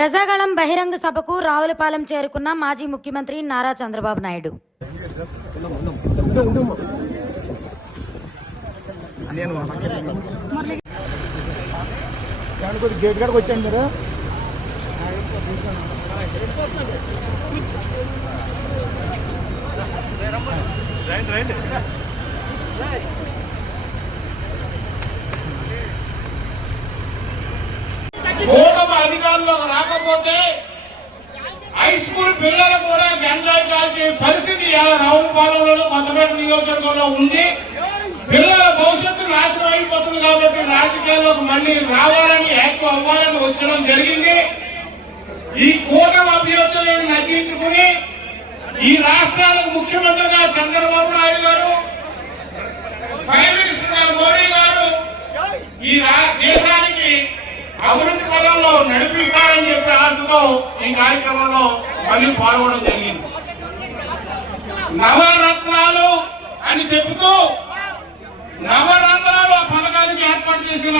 ప్రజాగళం బహిరంగ సభకు రావులపాలెం చేరుకున్న మాజీ ముఖ్యమంత్రి నారా చంద్రబాబు నాయుడు. కూటమి అధికారంలోకి రాకపోతే హై స్కూల్ పిల్లలు కూడా గంజాయి కాల్చే పరిస్థితి రావులపాలెంలో కొత్తపేట నియోజకవర్గంలో ఉంది. పిల్లల భవిష్యత్తు నాశనం అయిపోతుంది కాబట్టి రాజకీయాల్లోకి మళ్ళీ రావాలని యాక్టివ్ అవ్వాలని వచ్చడం జరిగింది. ఈ కూటమి అభ్యర్థులను నగ్గించుకుని ఈ రాష్ట్రాలకు ముఖ్యమంత్రిగా చంద్రబాబు నాయుడు గారు, ప్రైమ్ మినిస్టర్ గా మోడీ గారు ఈ దేశానికి అభివృద్ధి పదంలో నడిపిస్తారని చెప్పే ఆశతో ఈ కార్యక్రమంలో మళ్ళీ పాల్గొనడం జరిగింది. నవరత్నాలు అని చెబుతూ నవరత్నాలు ఆ పథకానికి ఏర్పాటు చేసిన